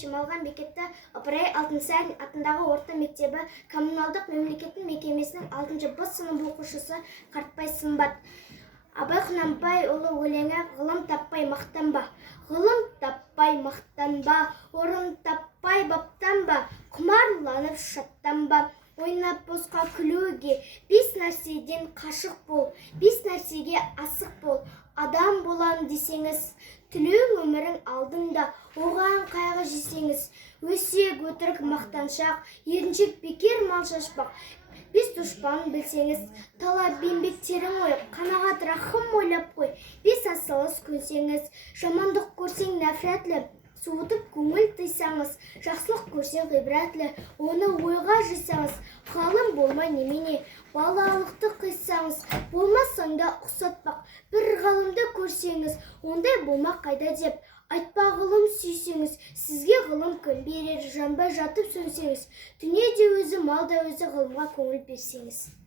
Шималған бекетті Ыбырай Алтынсарин атындағы орта мектебі коммуналдық мемлекеттік мекемесінің 6-шы Б сынып оқушысы Қартбай Сымбат. Абай Құнанбайұлы өлеңі ғылым таппай мақтанба. Ғылым таппай мақтанба, орын таппай баптанба, құмарланып шаттанба. Ойнап босқа күлуге, бес нәрседен қашық бол, бес нәрсеге асық бол. Адам болам десеңіз, түлең өмірің алдыңда, оған қайғы жесеңіз. Өсек, өтірік, мақтаншақ, еріншек, бекер мал шашпақ. Бес дұшпанын білсеңіз, талап еңбектерің ойып, қанағат рахым ойлап қой. Бес асылыс көнсеңіз, жамандық көрсең нәфрәтлі, суытып көңіл тыйсаңыз, жақсылық көрсең ғибратлы, оны ойға жисаңыз, ғалым болмай немене, балалықты қиссаңыз, болмасаң да ұқсатпақ. Бір ғалымды көрсеңіз, ондай болмақ қайда деп, айтпа ғылым сүйсеңіз, сізге ғылым кім берер, жанбай жатып сөнсеңіз, дүниеде өзі, малда өзі, ғылымға көңіл берсеңіз.